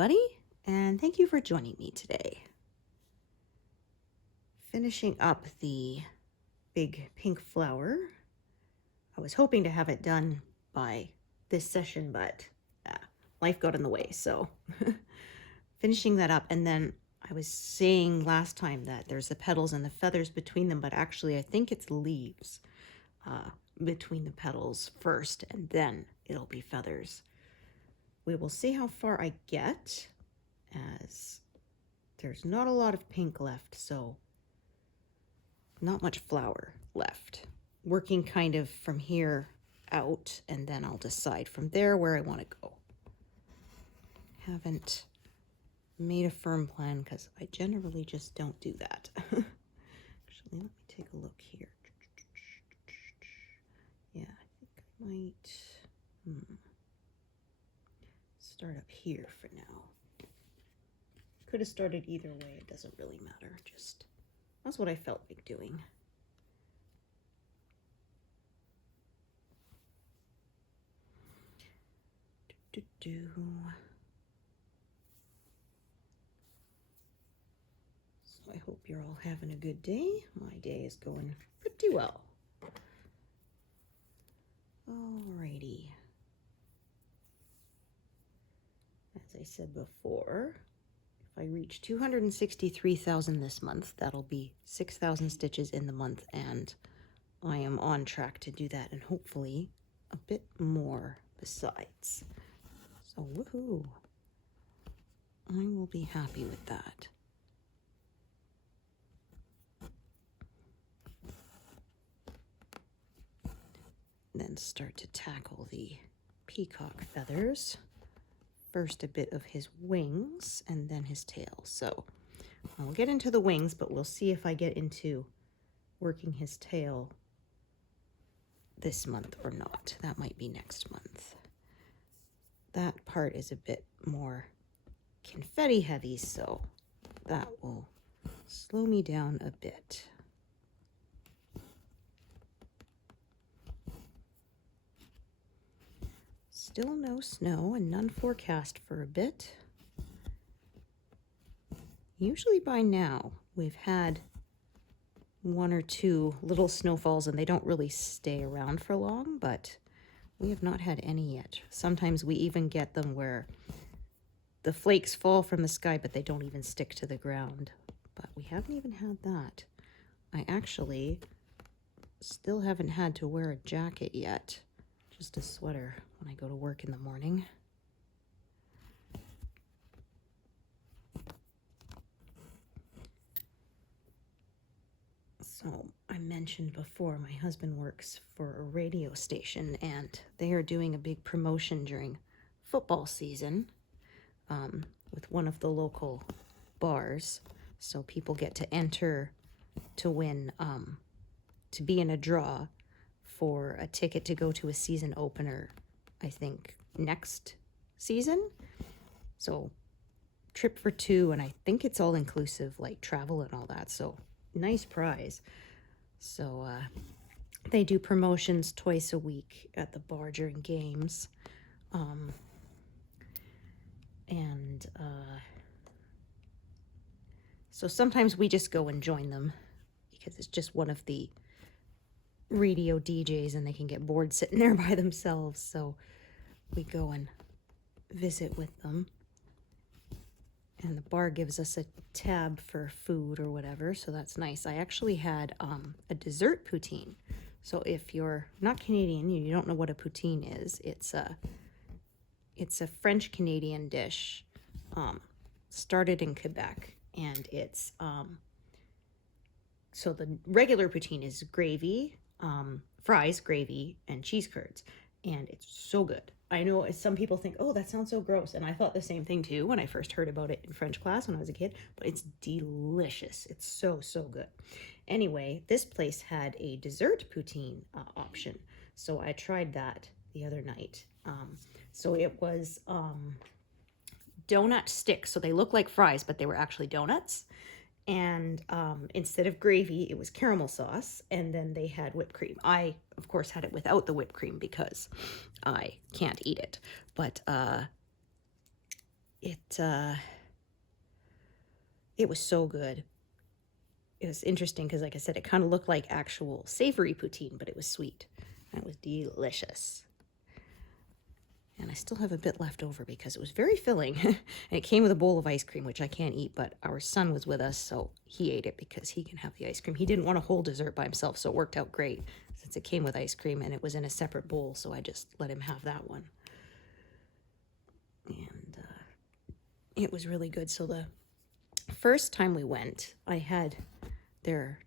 everybody, and thank you for joining me today. Finishing up the big pink flower. I was hoping to have it done by this session, but life got in the way, so finishing that up. And then I was saying last time that there's the petals and the feathers between them, but actually I think it's leaves between the petals first, and then it'll be feathers. We will see how far I get, as there's not a lot of pink left, so not much flower left. Working kind of from here out, and then I'll decide from there where I want to go. Haven't made a firm plan because I generally just don't do that. Actually, let me take a look here. Yeah, I think I might start up here for now. Could have started either way, it doesn't really matter. Just that's what I felt like doing. So I hope you're all having a good day. My day is going pretty well. Alrighty. As I said before, if I reach 263,000 this month, that'll be 6,000 stitches in the month, and I am on track to do that, and hopefully a bit more besides. So woohoo! I will be happy with that. Then start to tackle the peacock feathers. First a bit of his wings and then his tail. So I'll get into the wings, but we'll see if I get into working his tail this month or not. That might be next month. That part is a bit more confetti heavy, so that will slow me down a bit. Still no snow and none forecast for a bit. Usually by now we've had one or two little snowfalls and they don't really stay around for long, but we have not had any yet. Sometimes we even get them where the flakes fall from the sky, but they don't even stick to the ground. But we haven't even had that. I actually still haven't had to wear a jacket yet, just a sweater when I go to work in the morning. So I mentioned before, my husband works for a radio station, and they are doing a big promotion during football season with one of the local bars. So people get to enter to win, to be in a draw for a ticket to go to a season opener, I think, next season. So trip for two, and I think it's all inclusive, like travel and all that. So nice prize. So they do promotions twice a week at the bar during games. So sometimes we just go and join them because it's just one of the radio DJs and they can get bored sitting there by themselves. So we go and visit with them. And the bar gives us a tab for food or whatever, so that's nice. I actually had a dessert poutine. So if you're not Canadian, you don't know what a poutine is. It's a French-Canadian dish, started in Quebec, and it's so the regular poutine is gravy, fries, gravy, and cheese curds, and it's so good. I know some people think, oh, that sounds so gross. And I thought the same thing too when I first heard about it in French class when I was a kid, but it's delicious. It's so, so good. Anyway, this place had a dessert poutine option. So I tried that the other night. So it was donut sticks. So they look like fries, but they were actually donuts. And instead of gravy, it was caramel sauce, and then they had whipped cream. I, of course, had it without the whipped cream because I can't eat it. But it was so good. It was interesting because, like I said, it kind of looked like actual savory poutine, but it was sweet. And it was delicious. And I still have a bit left over because it was very filling. And it came with a bowl of ice cream, which I can't eat, but our son was with us, so he ate it because he can have the ice cream. He didn't want a whole dessert by himself, so it worked out great since it came with ice cream and it was in a separate bowl, so I just let him have that one. And it was really good. So the first time we went, I had their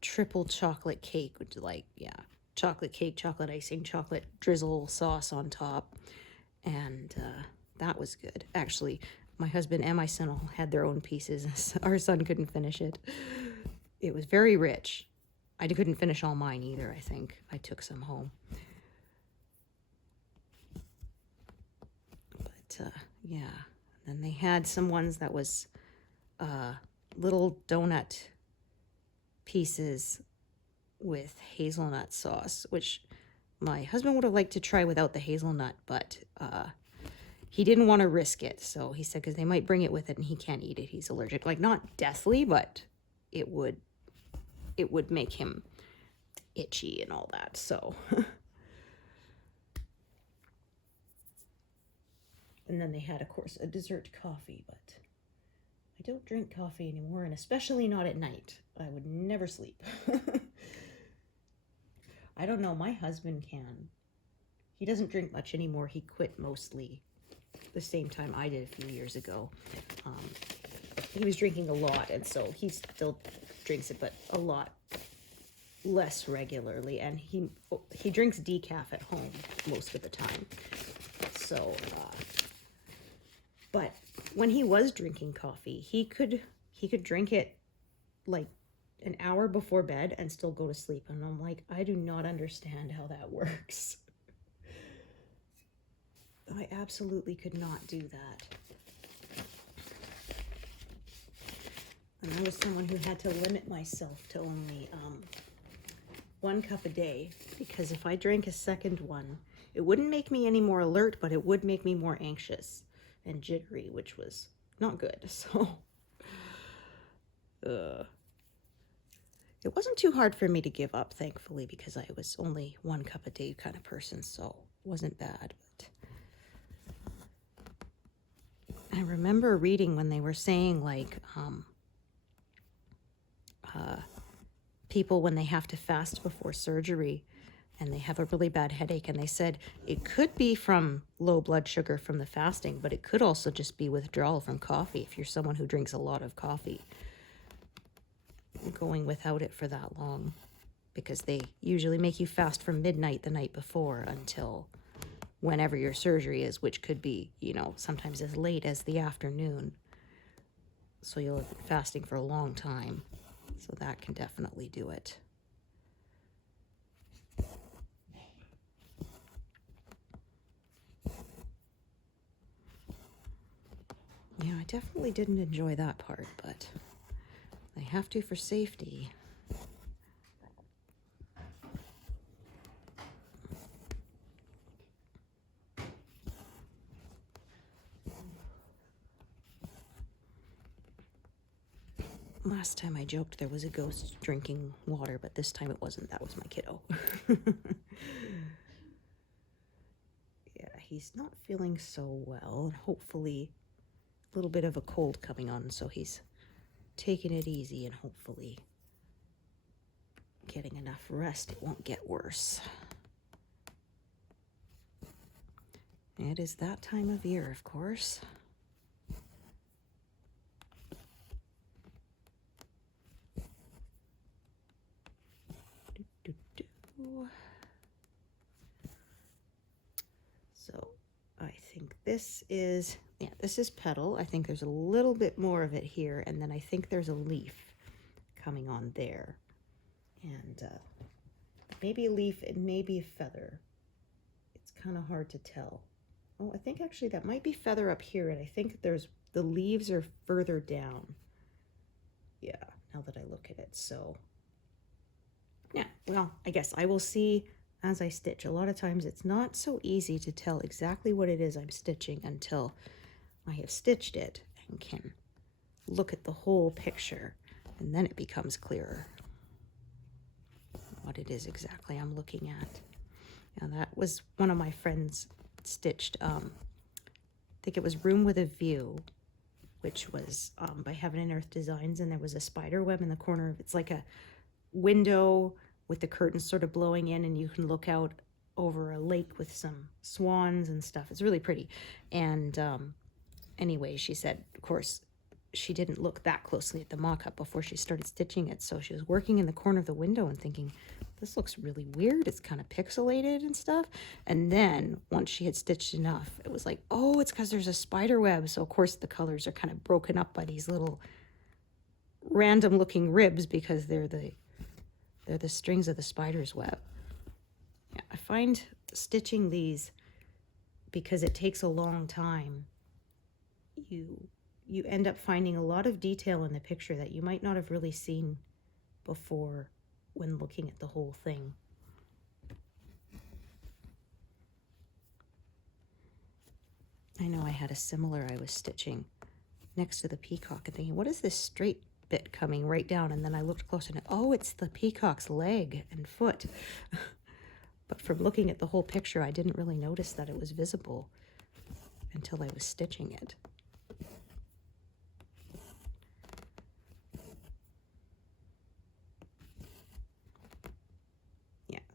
triple chocolate cake, which is like, yeah, chocolate cake, chocolate icing, chocolate drizzle sauce on top. And that was good. Actually, my husband and my son all had their own pieces. Our son couldn't finish it. It was very rich. I couldn't finish all mine either, I think. I took some home. But yeah, and then they had some ones that was little donut pieces with hazelnut sauce, which my husband would have liked to try without the hazelnut, but he didn't want to risk it. So he said, because they might bring it with it and he can't eat it. He's allergic. Like, not deathly, but it would make him itchy and all that. So and then they had, of course, a dessert coffee, but I don't drink coffee anymore, and especially not at night. I would never sleep. I don't know, my husband can. He doesn't drink much anymore. He quit mostly the same time I did a few years ago. He was drinking a lot, and so he still drinks it, but a lot less regularly, and he drinks decaf at home most of the time. So, but when he was drinking coffee, he could drink it like an hour before bed and still go to sleep. And I'm like, I do not understand how that works. I absolutely could not do that. And I was someone who had to limit myself to only 1 cup a day, because if I drank a second one, it wouldn't make me any more alert, but it would make me more anxious and jittery, which was not good. So it wasn't too hard for me to give up, thankfully, because I was only 1 cup a day kind of person, so it wasn't bad. But I remember reading when they were saying, like, people, when they have to fast before surgery and they have a really bad headache, and they said it could be from low blood sugar from the fasting, but it could also just be withdrawal from coffee if you're someone who drinks a lot of coffee, going without it for that long, because they usually make you fast from midnight the night before until whenever your surgery is, which could be, you know, sometimes as late as the afternoon. So you'll have been fasting for a long time. So that can definitely do it. Yeah, I definitely didn't enjoy that part, but I have to for safety. Last time I joked there was a ghost drinking water, but this time it wasn't. That was my kiddo. Yeah, he's not feeling so well. Hopefully a little bit of a cold coming on, so he's taking it easy and hopefully getting enough rest. It won't get worse. It is that time of year, of course. So I think this is, yeah, this is petal. I think there's a little bit more of it here, and then I think there's a leaf coming on there. And maybe a leaf and maybe a feather. It's kind of hard to tell. Oh, I think actually that might be feather up here, and I think there's, the leaves are further down. Yeah, now that I look at it. So yeah, well, I guess I will see as I stitch. A lot of times it's not so easy to tell exactly what it is I'm stitching until I have stitched it and can look at the whole picture, and then it becomes clearer what it is exactly I'm looking at. Now that was one of my friends stitched, I think it was Room with a View, which was by Heaven and Earth Designs, and there was a spider web in the corner. It's like a window with the curtains sort of blowing in, and you can look out over a lake with some swans and stuff. It's really pretty. And anyway, she said, of course, she didn't look that closely at the mock-up before she started stitching it, so she was working in the corner of the window and thinking, this looks really weird, it's kind of pixelated and stuff. And then once she had stitched enough, it was like, oh, it's because there's a spider web. So of course the colors are kind of broken up by these little random looking ribs because they're the strings of the spider's web. Yeah, I find stitching these, because it takes a long time, you end up finding a lot of detail in the picture that you might not have really seen before when looking at the whole thing. I know I had a similar, I was stitching next to the peacock and thinking, what is this straight bit coming right down? And then I looked closer and, oh, it's the peacock's leg and foot. But from looking at the whole picture, I didn't really notice that it was visible until I was stitching it.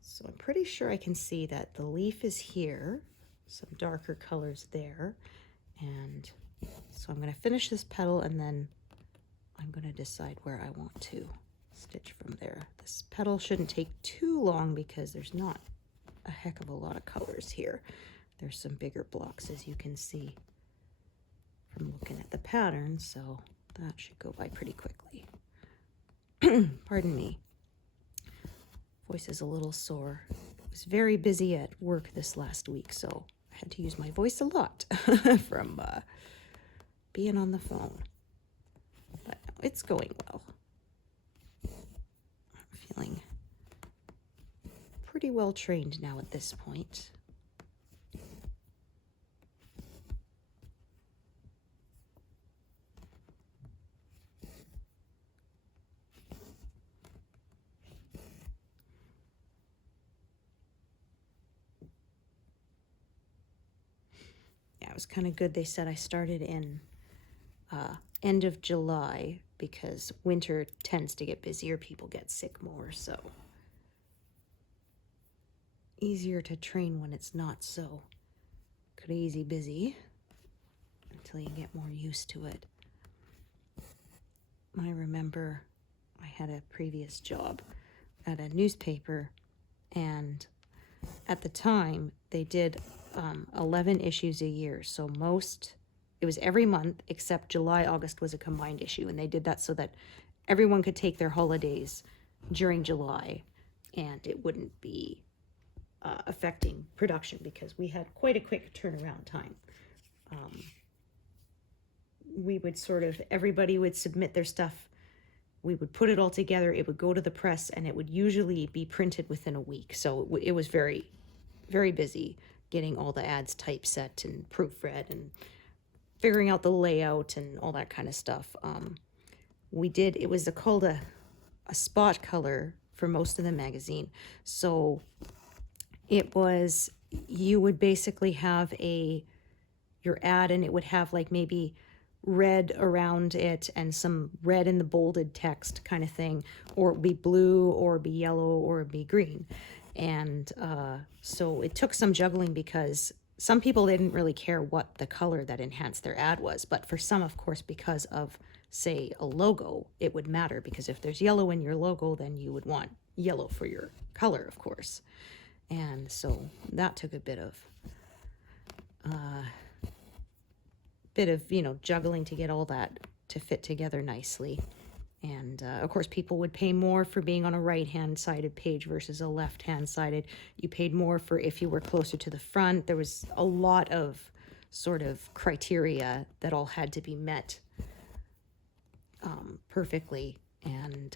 So I'm pretty sure I can see that the leaf is here, some darker colors there, and so I'm going to finish this petal and then I'm going to decide where I want to stitch from there. This petal shouldn't take too long because there's not a heck of a lot of colors here. There's some bigger blocks, as you can see from looking at the pattern, so that should go by pretty quickly. Pardon me. Voice is a little sore. I was very busy at work this last week, so I had to use my voice a lot from being on the phone. But no, it's going well. I'm feeling pretty well trained now at this point. It was kind of good. They said I started in end of July because winter tends to get busier. People get sick more, so easier to train when it's not so crazy busy until you get more used to it. I remember I had a previous job at a newspaper, and at the time they did 11 issues a year, so it was every month except July, August was a combined issue, and they did that so that everyone could take their holidays during July and it wouldn't be affecting production because we had quite a quick turnaround time. We would everybody would submit their stuff, we would put it all together, it would go to the press, and it would usually be printed within a week, so it was very, very busy getting all the ads typeset and proofread and figuring out the layout and all that kind of stuff. It was called a spot color for most of the magazine. So it was, you would basically have your ad, and it would have like maybe red around it and some red in the bolded text kind of thing, or it would be blue or it'd be yellow or it'd be green. And so it took some juggling because some people didn't really care what the color that enhanced their ad was, but for some, of course, because of, say, a logo, it would matter, because if there's yellow in your logo, then you would want yellow for your color, of course. And so that took a bit of juggling to get all that to fit together nicely. And of course, people would pay more for being on a right-hand sided page versus a left-hand sided. You paid more for if you were closer to the front. There was a lot of sort of criteria that all had to be met perfectly. And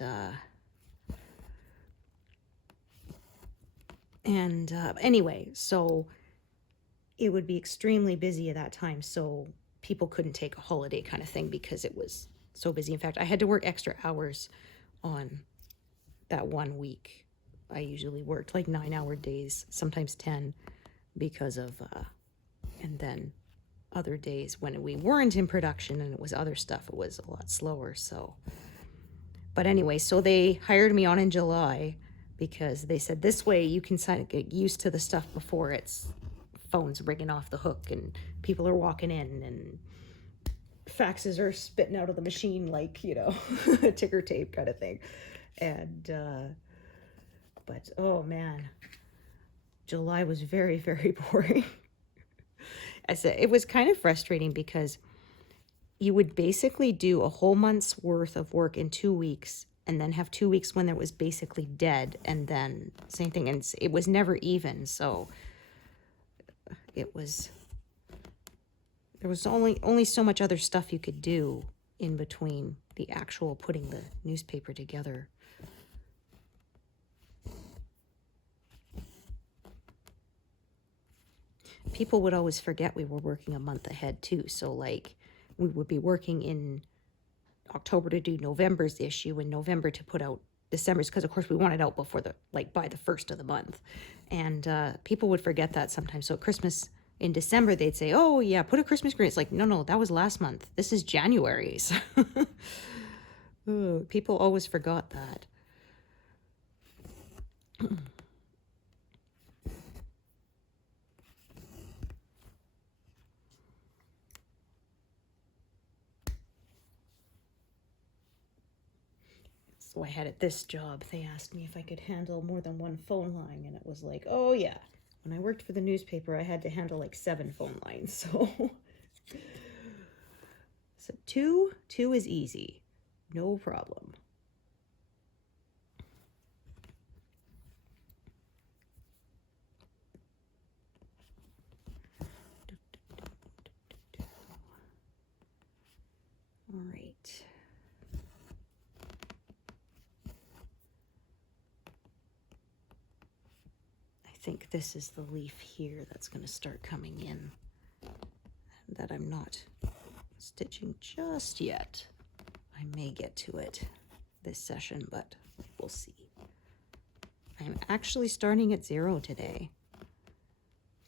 anyway, so it would be extremely busy at that time. So people couldn't take a holiday kind of thing because it was so busy. In fact, I had to work extra hours on that 1 week. I usually worked like 9-hour days, sometimes 10, because of, and then other days when we weren't in production and it was other stuff, it was a lot slower. So, but anyway, so they hired me on in July because they said this way you can kind of get used to the stuff before it's phones ringing off the hook and people are walking in and faxes are spitting out of the machine like, you know, ticker tape kind of thing. And but oh man, July was very, very boring. I said it was kind of frustrating because you would basically do a whole month's worth of work in 2 weeks and then have 2 weeks when it was basically dead, and then same thing, and it was never even. So it was, there was only so much other stuff you could do in between the actual putting the newspaper together. People would always forget we were working a month ahead too. So like we would be working in October to do November's issue, and November to put out December's, because of course we want it out before the, like by the 1st of the month. And people would forget that sometimes. So Christmas in December, they'd say, oh yeah, put a Christmas green. It's like, no, that was last month. This is January's. People always forgot that. So I had at this job, they asked me if I could handle more than one phone line, and it was like, oh yeah. When I worked for the newspaper, I had to handle like 7 phone lines. So two is easy, no problem. All right. I think this is the leaf here that's going to start coming in that I'm not stitching just yet. I may get to it this session, but we'll see. I'm actually starting at 0 today.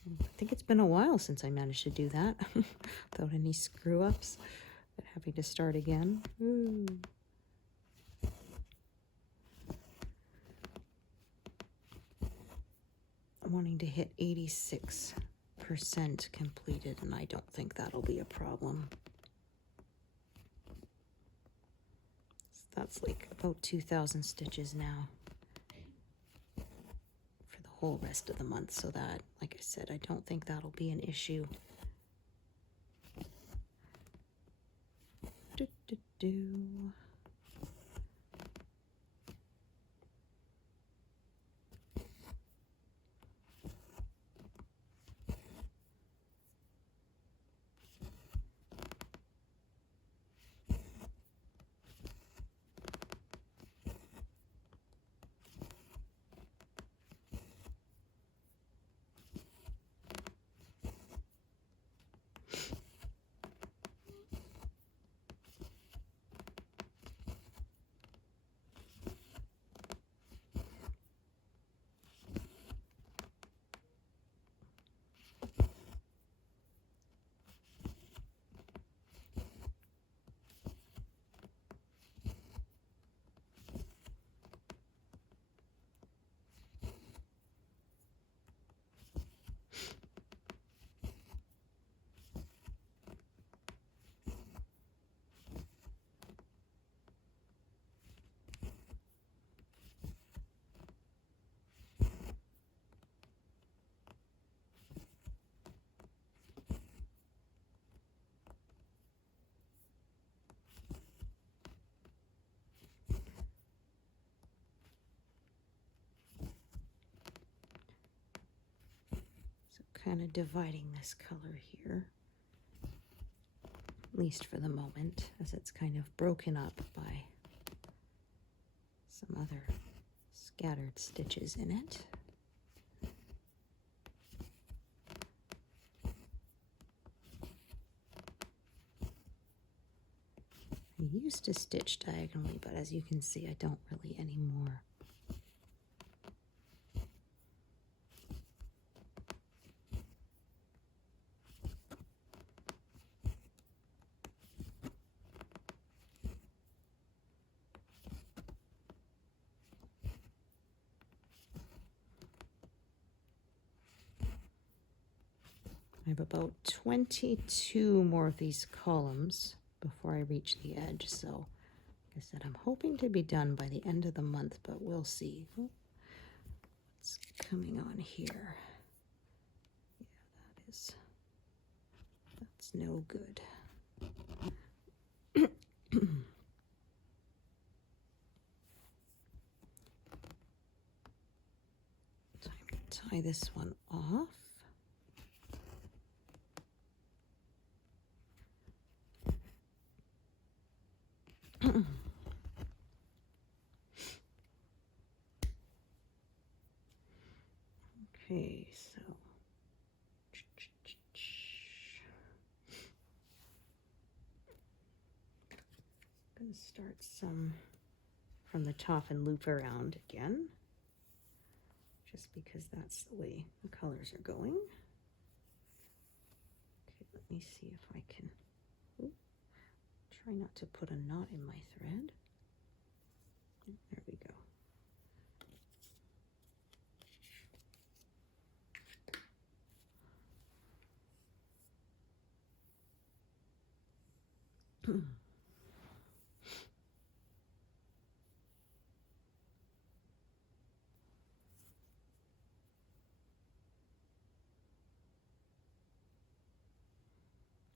I think it's been a while since I managed to do that without any screw-ups, but having to start again. Ooh. I'm wanting to hit 86% completed, and I don't think that'll be a problem. So that's like about 2,000 stitches now for the whole rest of the month, so that, like I said, I don't think that'll be an issue. Do. Kind of dividing this color here, at least for the moment, as it's kind of broken up by some other scattered stitches in it. I used to stitch diagonally, but as you can see, I don't really anymore. I have about 22 more of these columns before I reach the edge, so like I said, I'm hoping to be done by the end of the month, but we'll see. What's coming on here? Yeah, that's no good. Time to tie this one off. Okay, so I'm going to start some from the top and loop around again, just because that's the way the colors are going. Okay, let me see if I can try not to put a knot in my thread. There we go.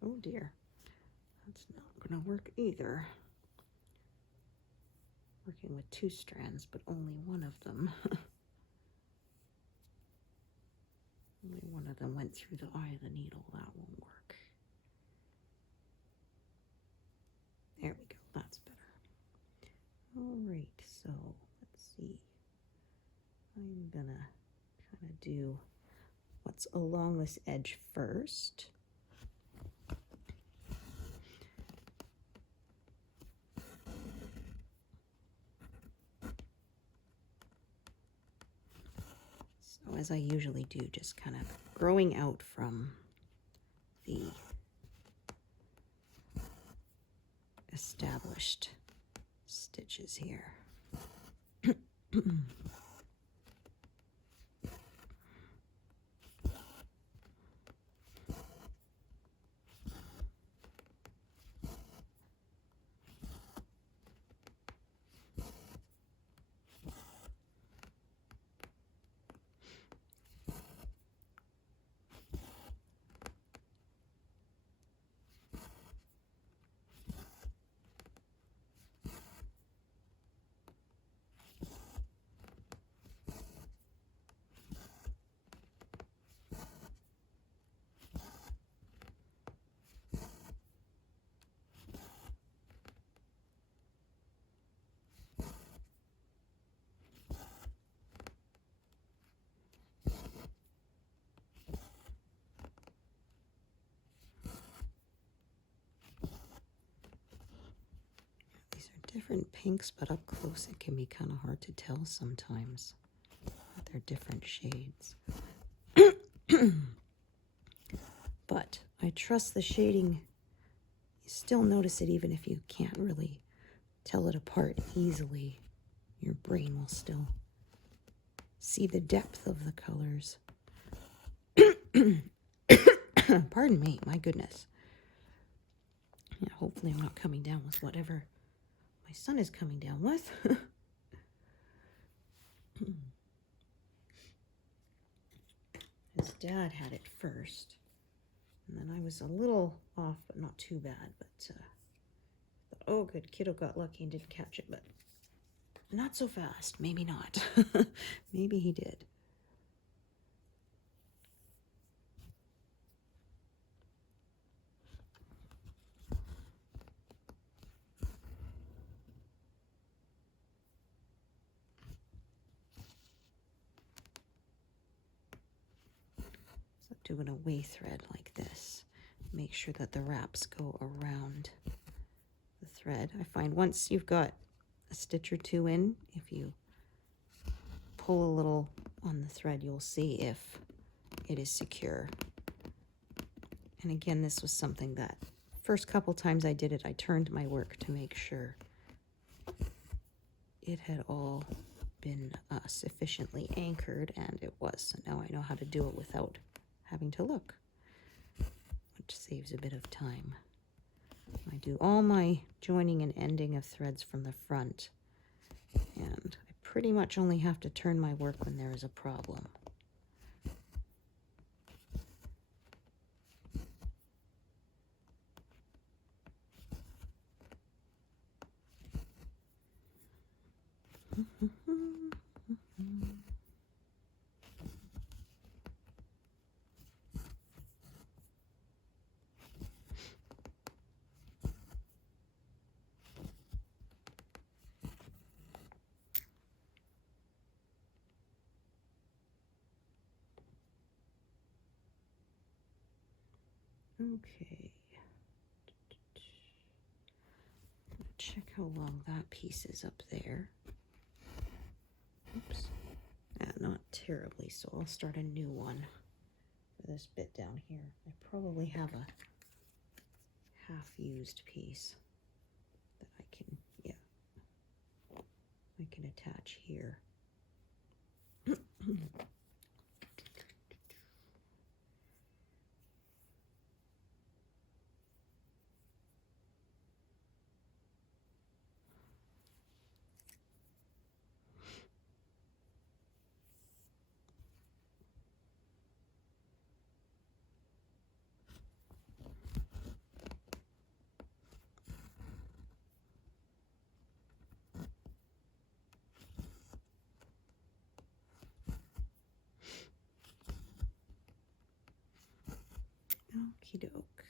Oh dear, that's not going to work either. Working with 2 strands, but only one of them. Only one of them went through the eye of the needle. That won't work. There we go. That's better. All right, so let's see. I'm gonna kind of do what's along this edge first. So as I usually do, just kind of growing out from the established stitches here. Different pinks, but up close it can be kind of hard to tell sometimes. They're different shades. But I trust the shading. You still notice it even if you can't really tell it apart easily. Your brain will still see the depth of the colors. Pardon me, my goodness. Yeah, hopefully I'm not coming down with whatever my son is coming down with. His dad had it first, and then I was a little off, but not too bad. But thought, oh, good, kiddo got lucky and didn't catch it, but not so fast. Maybe not. Maybe he did. Doing a way thread like this. Make sure that the wraps go around the thread. I find once you've got a stitch or two in, if you pull a little on the thread, you'll see if it is secure. And again, this was something that first couple times I did it, I turned my work to make sure it had all been sufficiently anchored, and it was. So now I know how to do it without having to look, which saves a bit of time. I do all my joining and ending of threads from the front, and I pretty much only have to turn my work when there is a problem. Okay. Check how long that piece is up there. Oops. Not terribly, so I'll start a new one for this bit down here. I probably have a half-used piece that I can attach here. Okie doke.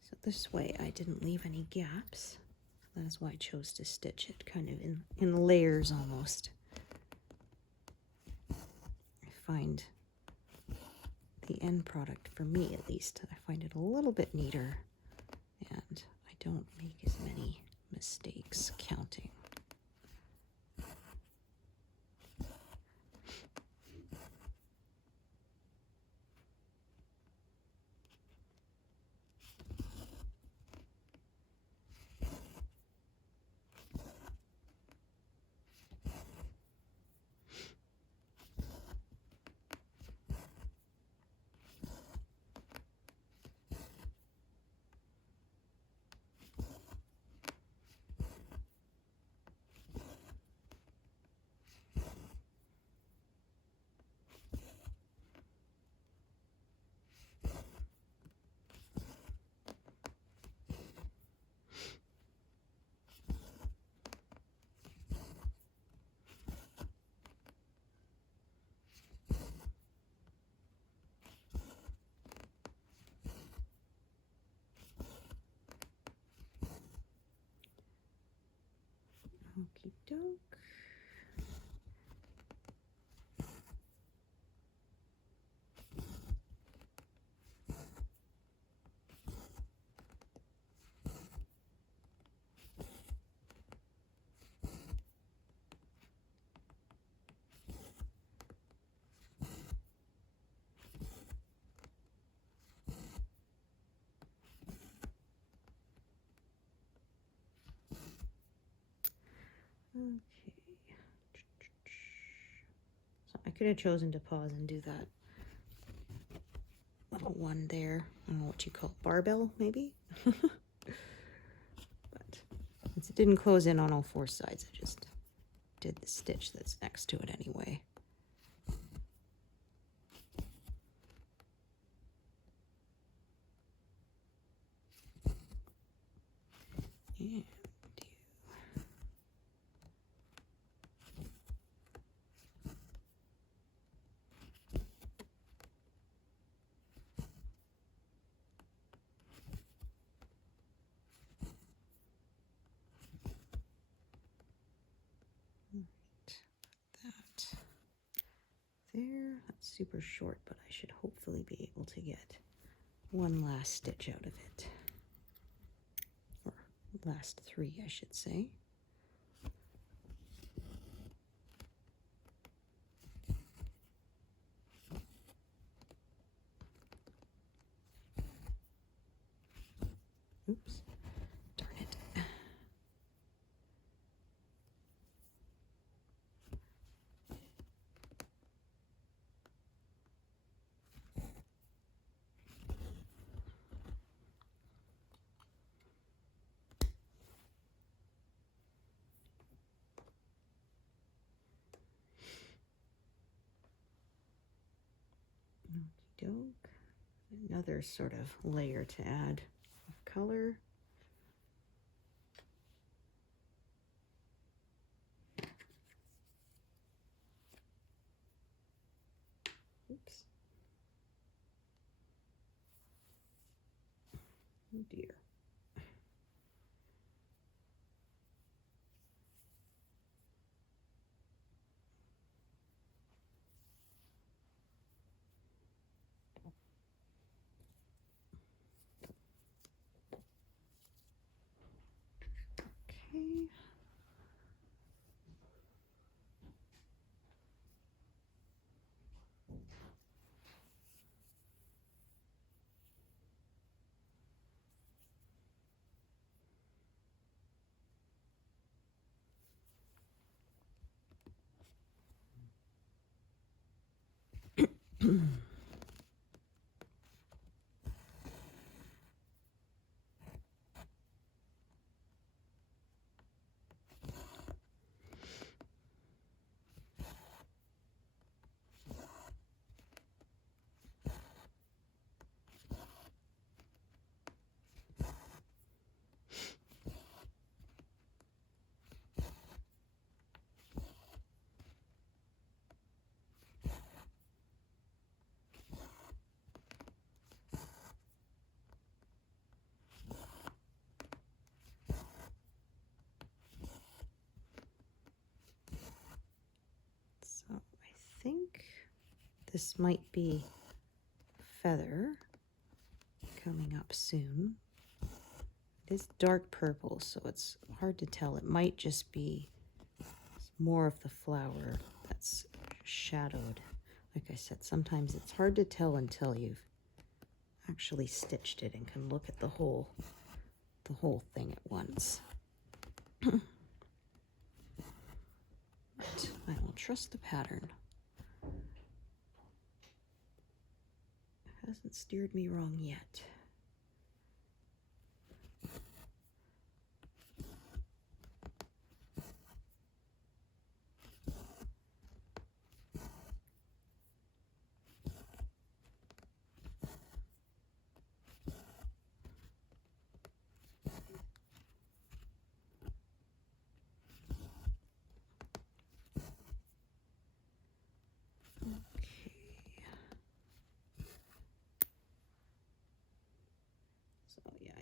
So this way I didn't leave any gaps. That is why I chose to stitch it kind of in layers almost. I find the end product, for me at least, I find it a little bit neater, and I don't make as many mistakes counting. Okie doke. Okay. So I could have chosen to pause and do that little one there. I don't know what you call it, barbell maybe? But since it didn't close in on all four sides, I just did the stitch that's next to it anyway. And there. That's super short, but I should hopefully be able to get one last stitch out of it. Or last three, I should say. Oops, darn it. Okey-doke. Another sort of layer to add of color. Oops. Oh dear. Okay. So I think this might be feather coming up soon. It is dark purple, so it's hard to tell. It might just be more of the flower that's shadowed. Like I said, sometimes it's hard to tell until you've actually stitched it and can look at the whole thing at once. But I will trust the pattern. It hasn't steered me wrong yet.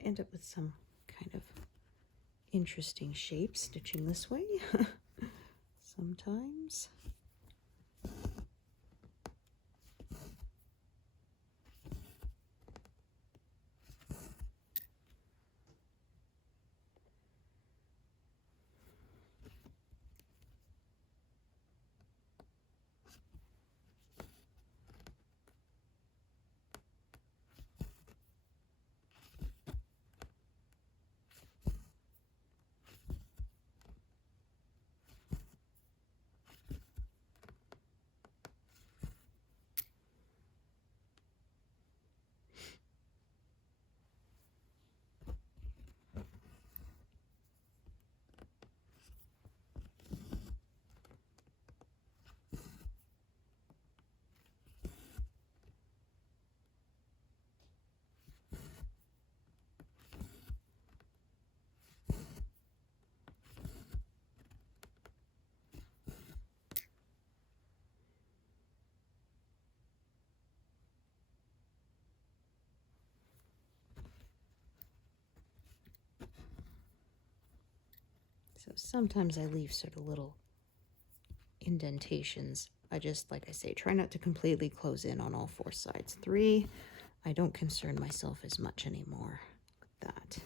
End up with some kind of interesting shape stitching this way sometimes. So sometimes I leave sort of little indentations I just, like I say, try not to completely close in on all 4 sides. 3, I don't concern myself as much anymore with that.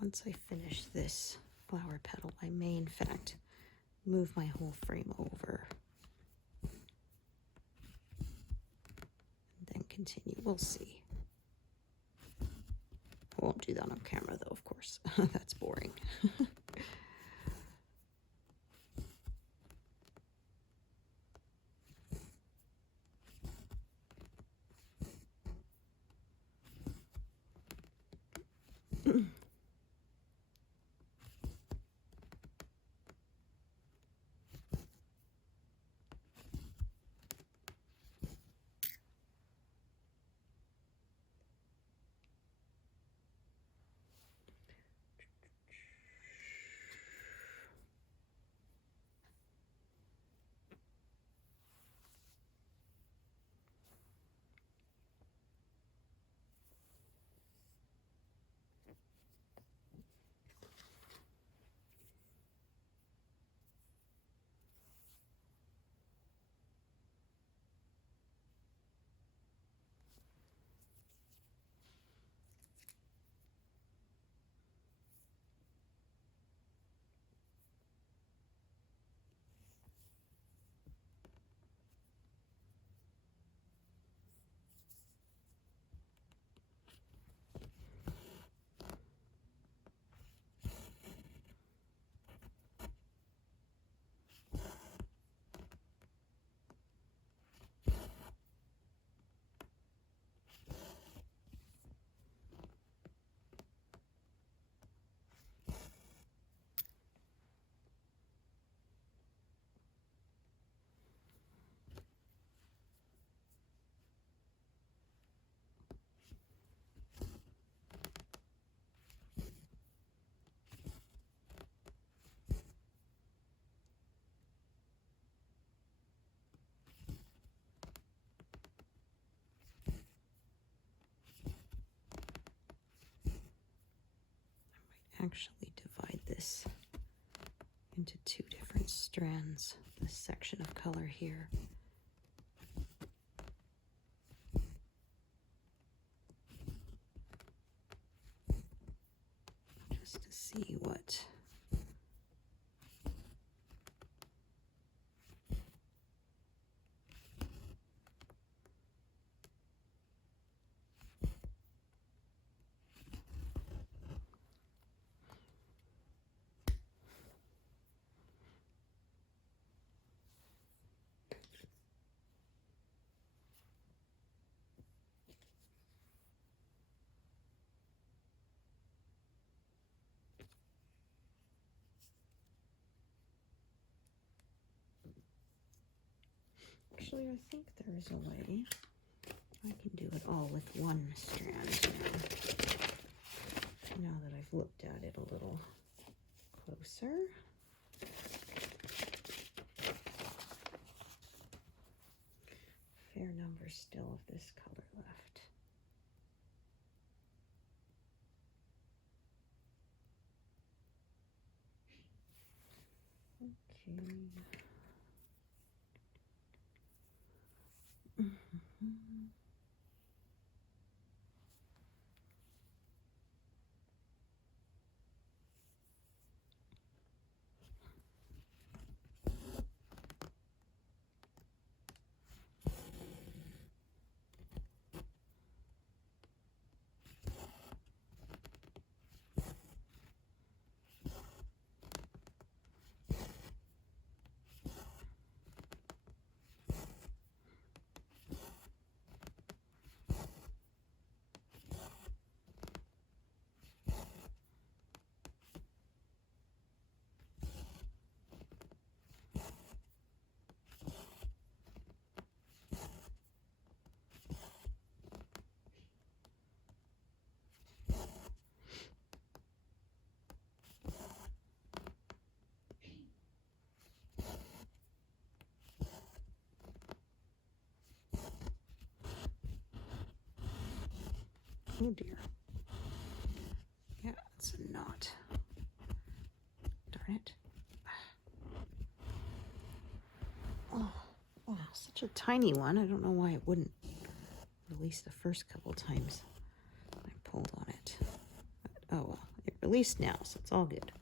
Once I finish this flower petal, I may in fact move my whole frame over and then continue. We'll see. I won't do that on camera though, of course. That's boring. Actually divide this into 2 different strands, this section of color here. Just to see what actually, I think there is a way I can do it all with 1 strand now that I've looked at it a little closer. Fair number still of this color left. Oh dear. Yeah, it's a knot. Darn it. Oh, wow, such a tiny one. I don't know why it wouldn't release the first couple times I pulled on it. But, oh well, it released now, so it's all good.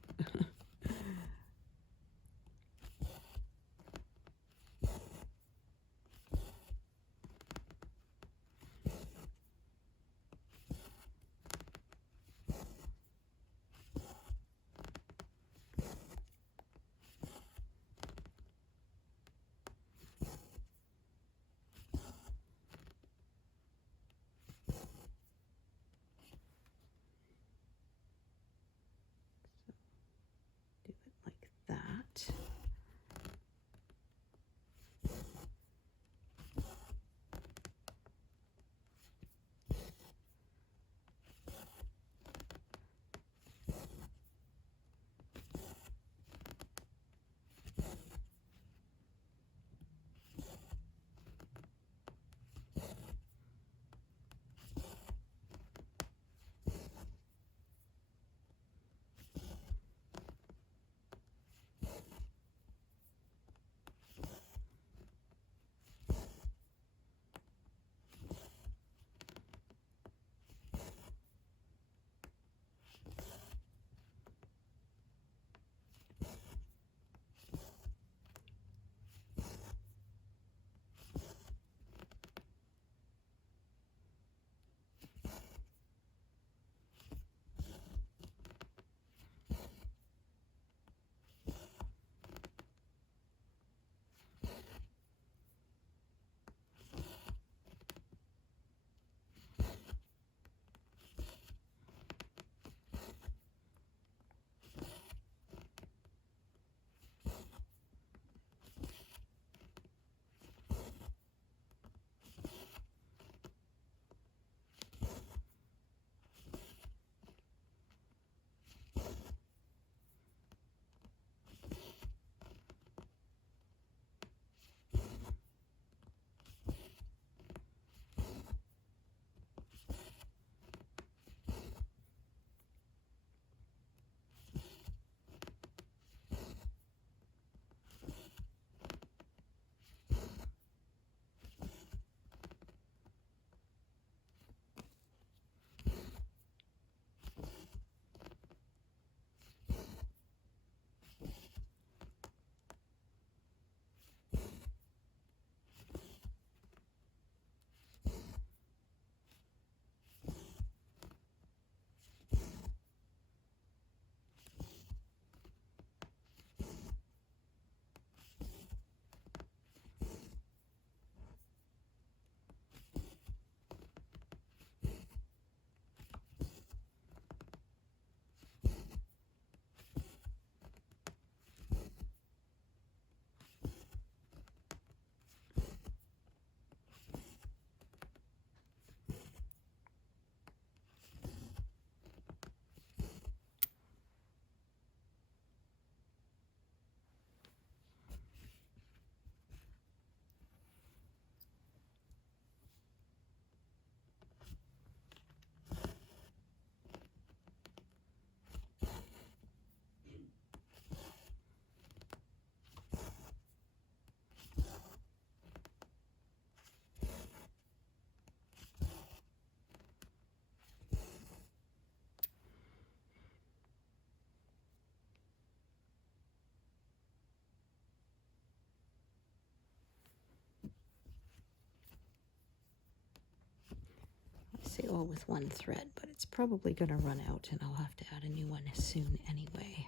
go with one thread, but it's probably going to run out and I'll have to add a new one soon anyway.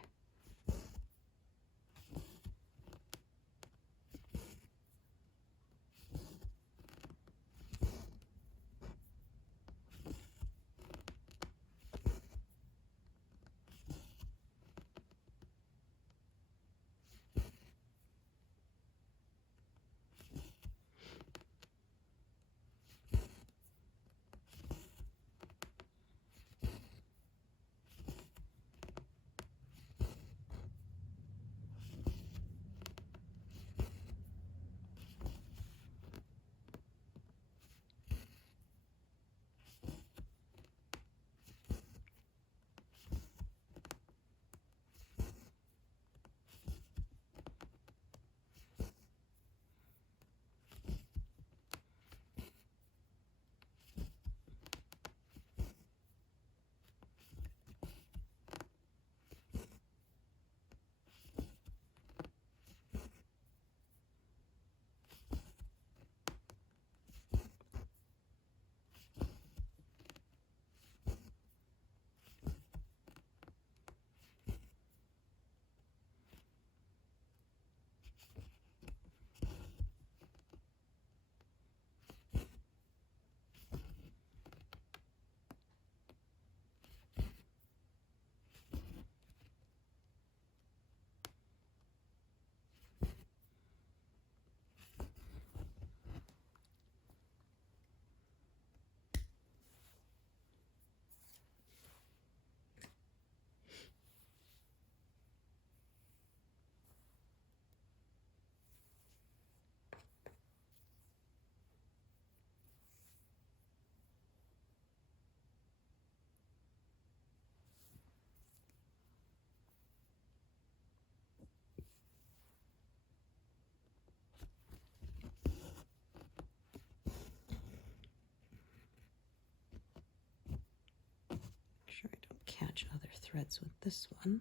Sure I don't catch other threads with this one.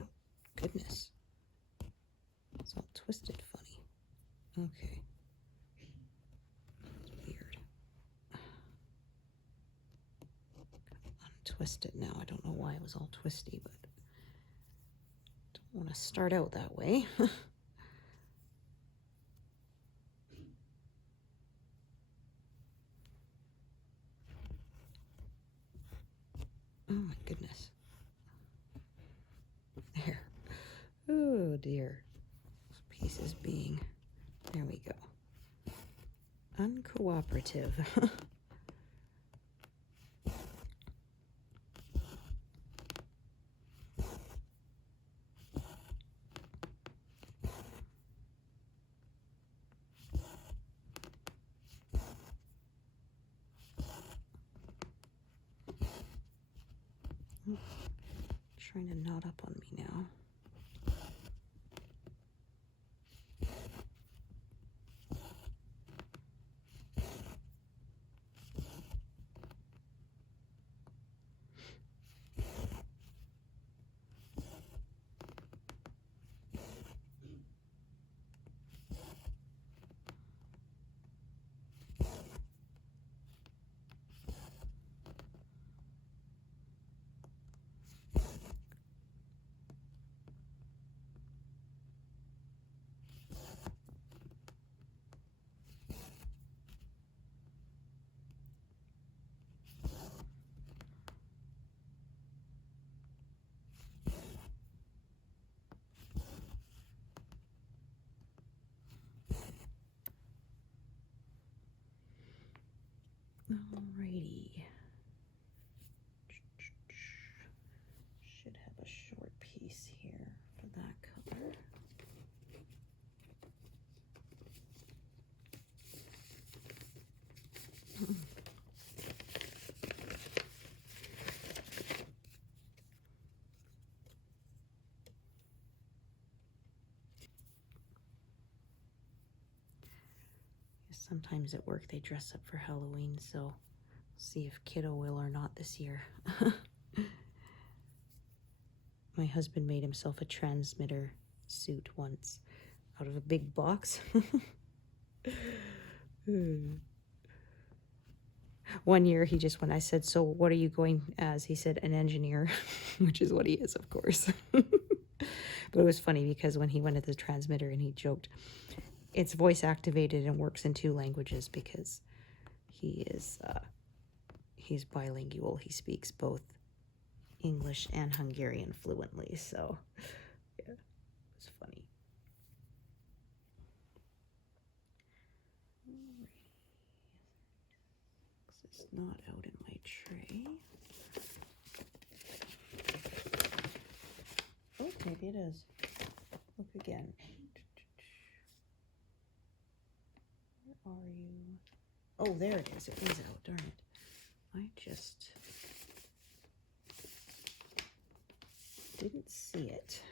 Oh, goodness. It's all twisted funny. Okay. That's weird. Untwist it now. I don't know why it was all twisty, but don't want to start out that way. Oh my goodness. There. Oh dear. This piece is being, there we go, uncooperative. Trying to knot up on me now. Alrighty. Should have a short piece here for that color. Sometimes at work they dress up for Halloween, so we'll see if Kiddo will or not this year. My husband made himself a transmitter suit once out of a big box. One year when I said, so what are you going as? He said, an engineer, which is what he is, of course. But it was funny because when he went at the transmitter and he joked, it's voice activated and works in 2 languages because he's bilingual. He speaks both English and Hungarian fluently. So yeah, it was funny. It's not out in my tray. Oh, maybe it is. Look again. Where are you? Oh, there it is. It is out. Darn it. I just didn't see it.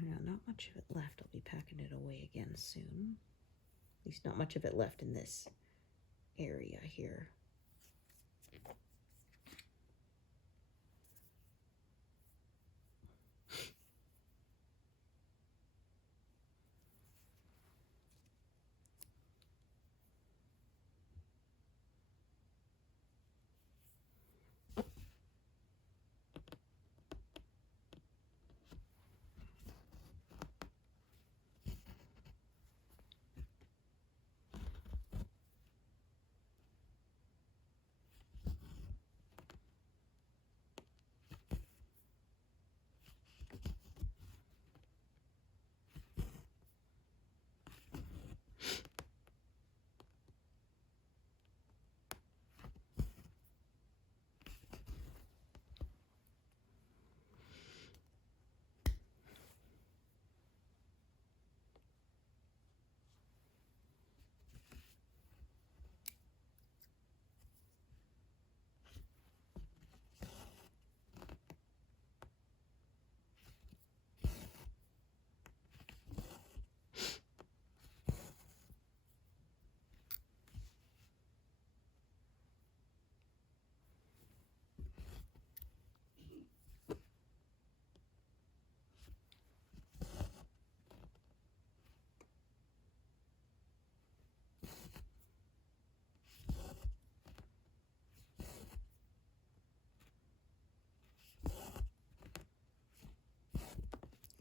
Not much of it left. I'll be packing it away again soon. At least not much of it left in this area here.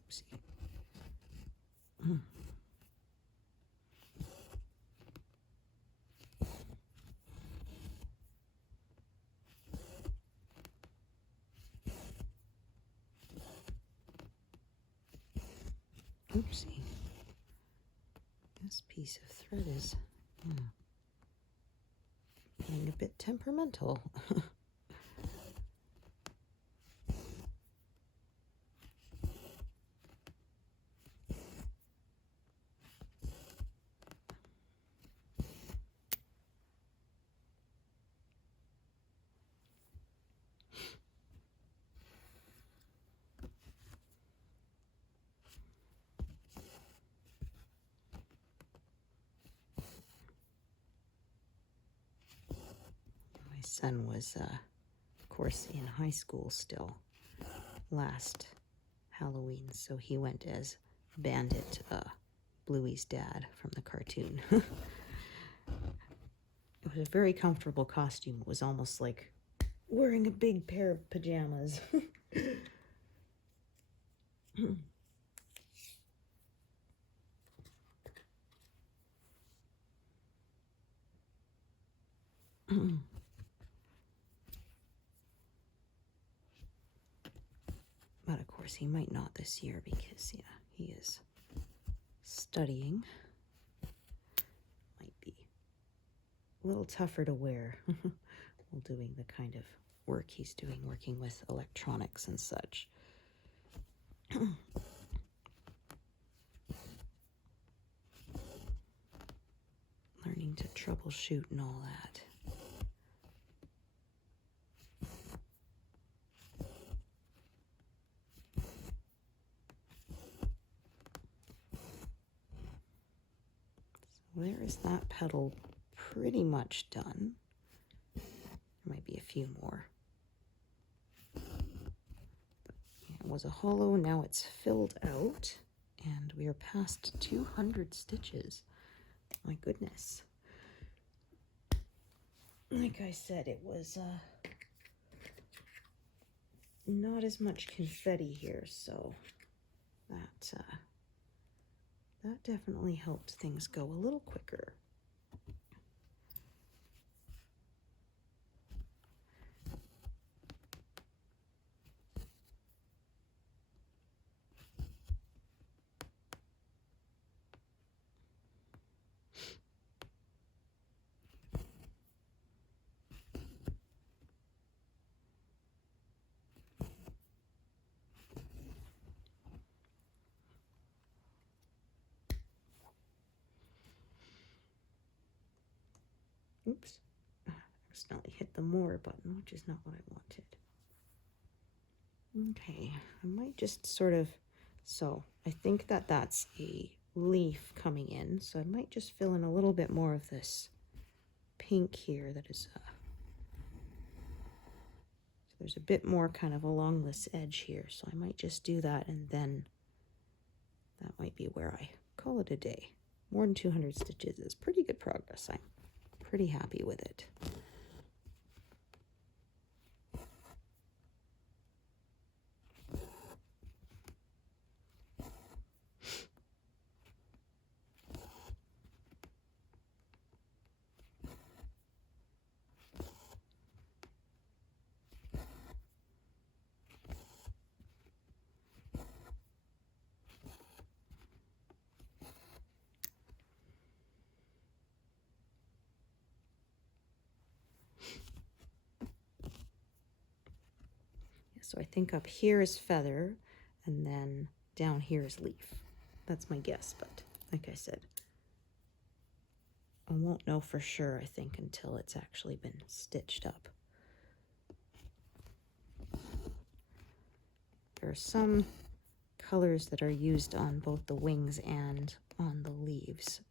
Oopsie. Oopsie. This piece of thread is getting a bit temperamental. My son was, of course, in high school still last Halloween, so he went as Bandit, Bluey's dad from the cartoon. It was a very comfortable costume. It was almost like wearing a big pair of pajamas. But of course, he might not this year because, yeah, he is studying. Might be a little tougher to wear while doing the kind of work he's doing, working with electronics and such. Learning to troubleshoot and all that. There is that petal pretty much done. There might be a few more. It was a hollow, now it's filled out, and we are past 200 stitches. My goodness. Like I said, it was not as much confetti here, so that definitely helped things go a little quicker. Oops, I accidentally hit the more button, which is not what I wanted. Okay, I might just sort of, so I think that that's a leaf coming in, so I might just fill in a little bit more of this pink here that is, so there's a bit more kind of along this edge here, so I might just do that, and then that might be where I call it a day. More than 200 stitches is pretty good progress. I'm pretty happy with it. So I think up here is feather, and then down here is leaf. That's my guess, but like I said, I won't know for sure, I think, until it's actually been stitched up. There are some colors that are used on both the wings and on the leaves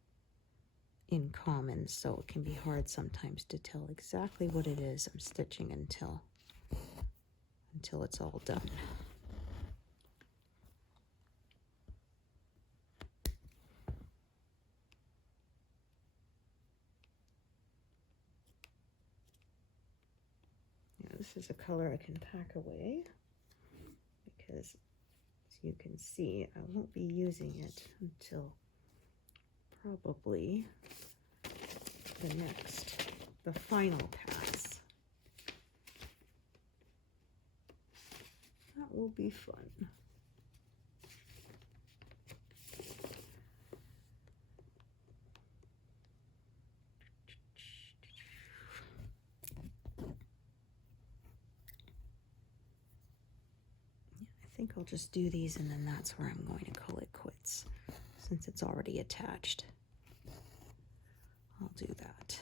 in common, so it can be hard sometimes to tell exactly what it is I'm stitching until it's all done. Now, this is a color I can pack away because, as you can see, I won't be using it until probably the final pass. That will be fun. I think I'll just do these, and then that's where I'm going to call it quits, since it's already attached. I'll do that.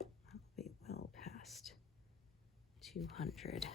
I'll be well past 200.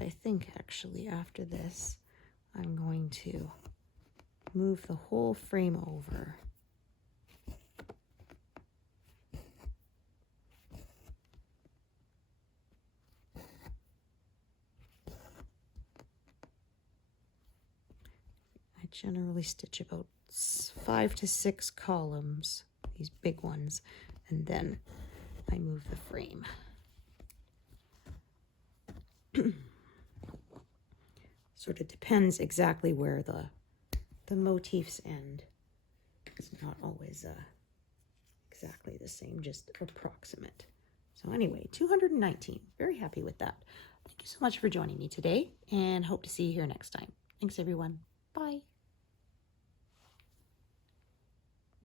I think actually after this, I'm going to move the whole frame over. I generally stitch about 5 to 6 columns, these big ones, and then I move the frame. sort of depends exactly where the motifs end. It's not always exactly the same, just approximate. So anyway, 219. Very happy with that. Thank you so much for joining me today, and hope to see you here next time. Thanks, everyone. Bye.